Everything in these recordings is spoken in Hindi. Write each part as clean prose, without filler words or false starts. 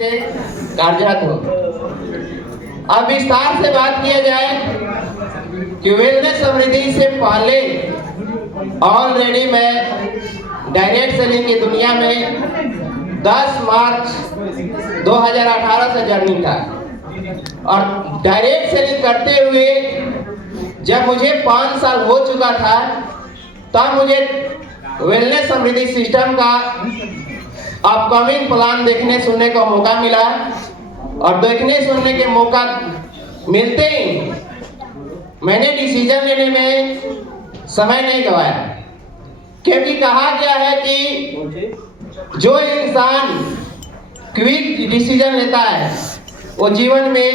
कार्यरत हो। अब विस्तार से बात किया जाए कि वेलनेस समृद्धि से पहले ऑलरेडी मैं डायरेक्ट सेलिंग की दुनिया में 10 मार्च 2018 से जर्नी था और डायरेक्ट सेलिंग करते हुए जब मुझे 5 साल हो चुका था तब मुझे वेलनेस समृद्धि सिस्टम का अपकमिंग प्लान देखने सुनने का मौका मिला और देखने सुनने के मौका मिलते ही मैंने डिसीजन लेने में समय नहीं गवाया, क्योंकि कहा गया है कि जो इंसान क्विक डिसीजन लेता है वो जीवन में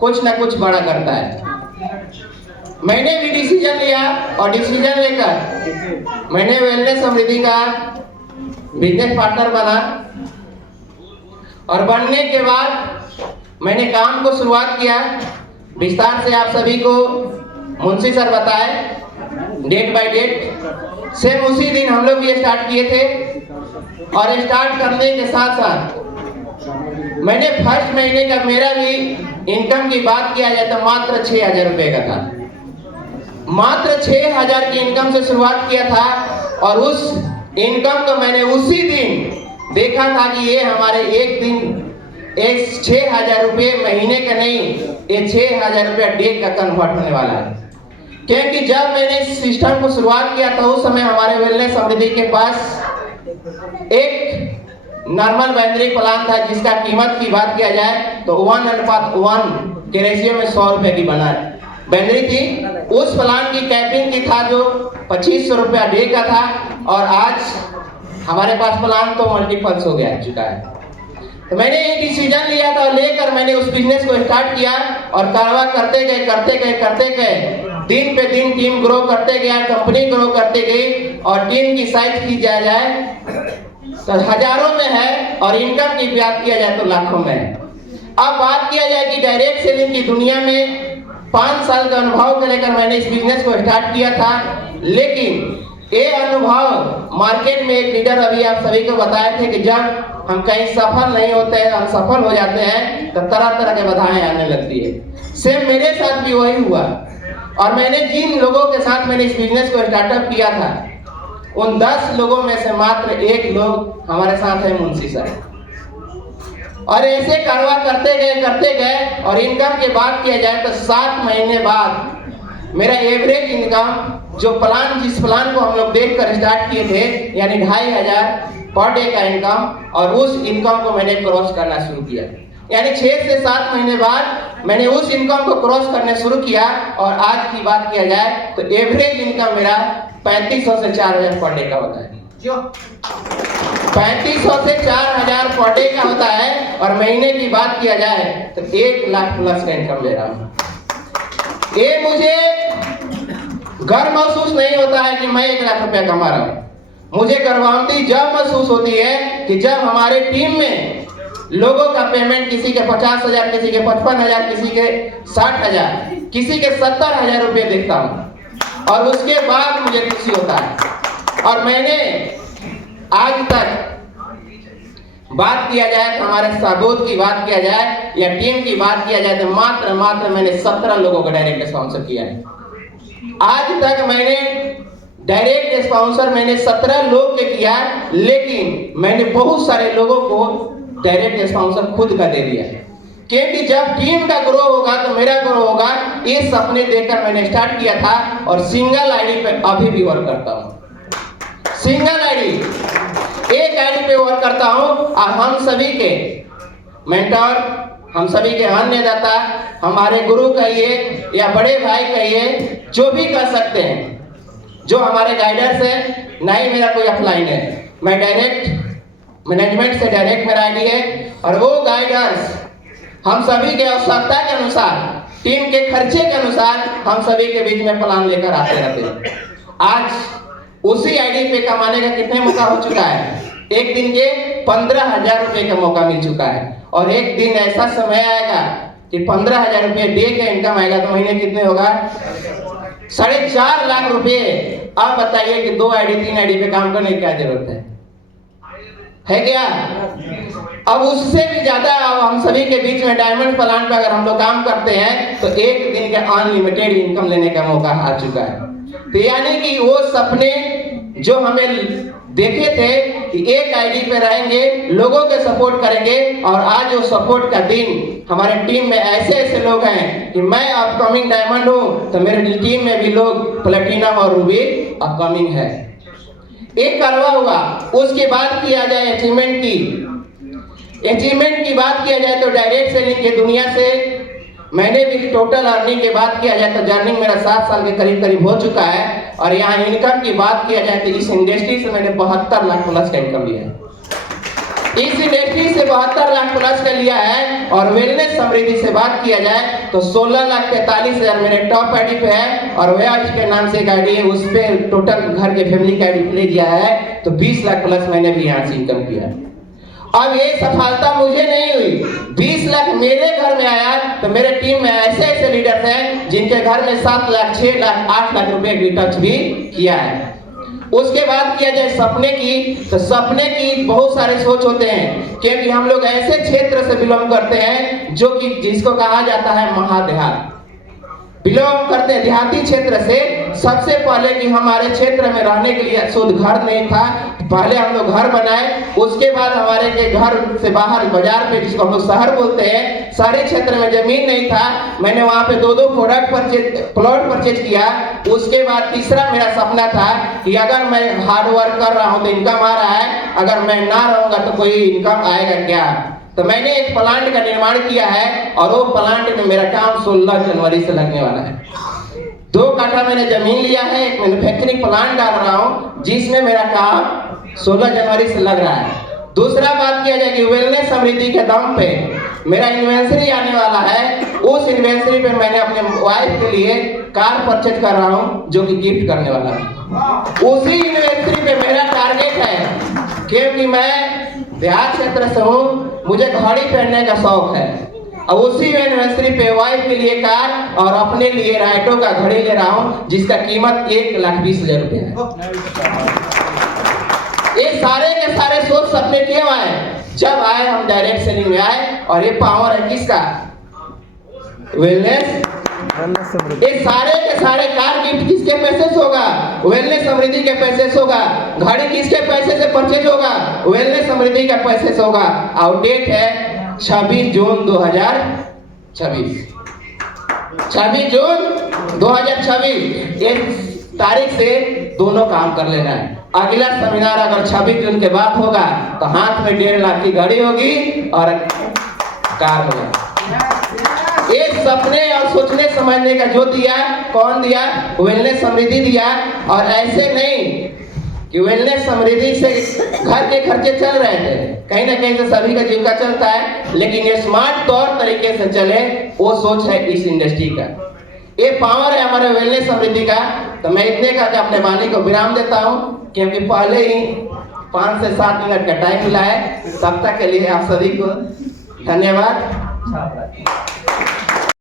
कुछ ना कुछ बड़ा करता है। मैंने भी डिसीजन लिया और डिसीजन लेकर मैंने वेलनेस समृद्धि का बिजनेस पार्टनर बना और बनने के बाद मैंने काम को शुरुआत किया। विस्तार से आप सभी को मुंशी सर बताए डेट बाय डेट, सेम उसी दिन हम लोग भी स्टार्ट किए थे और स्टार्ट करने के साथ साथ मैंने फर्स्ट महीने का मेरा भी इनकम की बात किया जाए तो मात्र 6,000 रुपए का था। मात्र 6,000 की इनकम से शुरुआत किया था और उस इनकम को मैंने उसी दिन देखा था कि ये हमारे एक दिन 6,000 रुपये महीने का नहीं, ये 6,000 रुपया डे का कन्वर्ट होने वाला है। क्योंकि जब मैंने इस सिस्टम को शुरुआत किया था उस समय हमारे वेलनेस समृद्धि के पास एक नॉर्मल बाइनरी प्लान था जिसका कीमत की बात किया जाए तो 1:1 के रेशियो में 100 रुपए की बाइनरी थी। उस प्लान की कैपिंग की था जो 2500 रुपया डे का था और आज हमारे पास प्लान तो मल्टीपल्स हो गया चुका है। तो मैंने ये डिसीजन लिया था, लेकर मैंने उस बिजनेस को स्टार्ट किया और कारवा करते गए दिन पे दिन टीम ग्रो करते गया, कंपनी ग्रो करते गई और टीम की साइज की जाए तो हजारों में है और इनकम की बात किया जाए तो लाखों में है। अब बात किया जाए कि डायरेक्ट सेलिंग की दुनिया में 5 साल का अनुभव को लेकर मैंने इस बिजनेस को स्टार्ट किया था, लेकिन ये अनुभव मार्केट में एक लीडर अभी आप सभी को बताए थे कि जब हम कहीं सफल नहीं होते हैं, हम सफल हो जाते हैं तो तरह तरह के बाधाएं आने लगती है। सेम मेरे साथ भी वही हुआ और मैंने जिन लोगों के साथ मैंने इस बिजनेस को स्टार्टअप किया था उन 10 लोगों में से मात्र 1 लोग हमारे साथ है, मुंशी सर। और ऐसे कारवा करते गए और इनकम की बात किया जाए तो 7 महीने बाद मेरा एवरेज इनकम जिस प्लान को हम लोग देखकर स्टार्ट किए थे यानी 2,500 पर डे का इनकम, और उस इनकम को मैंने क्रॉस करना शुरू किया। यानी 6 से 7 महीने बाद मैंने उस इनकम को क्रॉस करना शुरू किया और आज की बात किया जाए तो एवरेज इनकम मेरा 3,500 से 4,000 पर डे का होता है। 3,500 से 4,000 पर डे का होता है और महीने की बात किया जाए तो 1 लाख प्लस का इनकम ले रहा हूँ। ये मुझे गर्व महसूस नहीं होता है कि मैं 1 लाख रुपया कमा रहा हूँ। मुझे गर्वान्वित जब महसूस होती है कि जब हमारे टीम में लोगों का पेमेंट किसी के 50,000, किसी के 55,000, किसी के 60,000, किसी के 70,000 रुपये देखता हूँ और उसके बाद मुझे खुशी होता है। और मैंने आज तक बात किया जाए तो हमारे सबूत की बात किया जाए या टीम की बात किया जाए तो मात्र मैंने 17 लोगों को डायरेक्ट स्पॉन्सर किया है। आज तक मैंने डायरेक्ट स्पॉन्सर 17 लोग के किया, लेकिन मैंने बहुत सारे लोगों को डायरेक्ट स्पॉन्सर खुद का दे दिया है। क्योंकि जब टीम का ग्रो होगा तो मेरा ग्रो होगा, ये सपने देखकर मैंने स्टार्ट किया था और सिंगल आईडी पे अभी भी वर्क करता हूँ। सिंगल आईडी, एक आईडी पे वर्क करता हूँ और हम सभी के मेंटर, हम सभी के अन्नदाता, हमारे गुरु कहिए या बड़े भाई कहिए, जो भी कर सकते हैं, जो हमारे गाइडर्स है, नहीं मेरा कोई अपलाइन है, मैं डायरेक्ट मैनेजमेंट से डायरेक्ट मेरा आईडी है और वो गाइडर्स हम सभी के आवश्यकता के अनुसार, टीम के खर्चे के अनुसार हम सभी के बीच में प्लान लेकर आते रहते हैं। आज उसी आईडी पे कमाने का कितने मौका हो चुका है? एक दिन के 15,000 रुपए का मौका मिल चुका है और एक दिन ऐसा समय आएगा कि 15,000 रुपये डे का इनकम आएगा तो महीने कितने होगा? 4.5 लाख रुपए। आप बताइए कि 2 आईडी 3 आईडी पे काम करने की क्या जरूरत है क्या? अब उससे भी ज्यादा में डायमंड प्लांट पे अगर हम लोग काम करते हैं तो एक दिन का अनलिमिटेड इनकम लेने का मौका आ चुका है। तो यानी कि वो सपने जो हमें देखे थे कि एक आईडी पे रहेंगे, लोगों के सपोर्ट करेंगे, और आज वो सपोर्ट का दिन हमारे टीम में ऐसे ऐसे लोग हैं कि मैं अपकमिंग डायमंड हूं तो मेरे टीम में भी लोग प्लेटिनम और रूबी अपकमिंग है। एक करवा हुआ, उसकी बात किया जाए अचीवमेंट की बात किया जाए तो डायरेक्ट सेलिंग की दुनिया से मैंने भी टोटल अर्निंग की बात किया जाए तो जर्निंग मेरा 7 साल के करीब हो चुका है। और यहाँ इनकम की बात किया जाए तो इस इंडस्ट्री से मैंने 72 लाख प्लस का इनकम लिया है। इस इंडस्ट्री से 72 लाख प्लस का लिया है। और वेलनेस समृद्धि से बात किया जाए तो 16,43,000 मेरे टॉप आईडी पे है, और वेज के नाम से एक आईडी है, उस पे टोटल घर के फैमिली का आईडी ले दिया है तो 20 लाख प्लस मैंने भी यहाँ से इनकम किया है। अब ये सफलता मुझे नहीं हुई, 20 लाख मेरे घर में आया तो मेरे टीम में ऐसे ऐसे लीडर्स हैं जिनके घर में 7 लाख 6 लाख 8 लाख रुपए की टच भी किया है। उसके बाद किया जाए सपने की, तो सपने की बहुत सारे सोच होते हैं, क्योंकि हम लोग ऐसे क्षेत्र से बिलोंग करते हैं जो कि जिसको कहा जाता है महादेहात, बिलोंग करते हैं देहाती क्षेत्र से। सबसे पहले कि हमारे क्षेत्र में रहने के लिए शुद्ध घर नहीं था, पहले हम लोग घर बनाए, उसके बाद हमारे के घर से बाहर बाजार पे, जिसको हम लोग शहर बोलते हैं, शहरी क्षेत्र में जमीन नहीं था, मैंने वहां पे 2-2 प्लॉट परचेज किया। उसके बाद तीसरा मेरा सपना था कि अगर मैं हार्ड वर्क कर रहा हूं तो इनकम आ रहा है, अगर मैं ना रहूंगा तो कोई इनकम आएगा क्या। तो मैंने एक प्लांट का निर्माण किया है, और वो प्लांट में मेरा काम 16 जनवरी से लगने वाला है। 2 काठा मैंने जमीन लिया है, एक मैन्युफैक्चरिंग प्लांट डाल रहा हूं जिसमें मेरा काम 16 जनवरी से लग रहा है। दूसरा बात किया जाए कि वेलनेस समृद्धि के दम पे मेरा इन्वेंसरी आने वाला है, उस इन्वेंसरी पे मैंने अपने वाइफ के लिए कार परचेज कर रहा हूं जो कि गिफ्ट करने वाला है। उसी इन्वेंसरी पे मेरा टारगेट है, क्योंकि मैं देहात क्षेत्र से हूँ, मुझे घड़ी पहनने का शौक है, और उसी एनिवर्सरी पे वाइफ के लिए कार और अपने लिए राइटो का घड़ी ले रहा हूँ जिसका कीमत 1,20,000 रुपए है। ये सारे के सारे सोच सपने क्यों आए? जब आए हम डायरेक्ट सेलिंग में आए, और ये पावर है किसका? वेलनेस। ये सारे के सारे कार गिफ्ट किसके पैसे से होगा? वेलनेस समृद्धि के पैसे से होगा। घड़ी किसके पैसे से परचेज होगा? वेलनेस समृद्धि के पैसे से होगा। आउटडेट है 26 जून 2026। 26 जून 2026 इस तारीख से दोनों काम कर लेना है। अगला सेमिनार अगर 26 जून के बाद होगा तो हाथ में 1.5 लाख की घड़ी होगी और कार होगा। ये सपने और सोचने समझने का जो दिया, कौन दिया? वेलनेस समृद्धि दिया। और ऐसे नहीं कि वेलनेस समृद्धि से घर के खर्चे चल रहे थे, कहीं ना कहीं से सभी का जीविका चलता है, लेकिन ये स्मार्ट तौर तरीके से चले, वो सोच है इस इंडस्ट्री का। ये पावर है हमारे वेलनेस समृद्धि का। तो मैं इतने का अपने वाणी को विराम देता हूँ, क्योंकि पहले ही 5 से 7 मिनट का टाइम मिला है। तब तक के लिए आप सभी को धन्यवाद।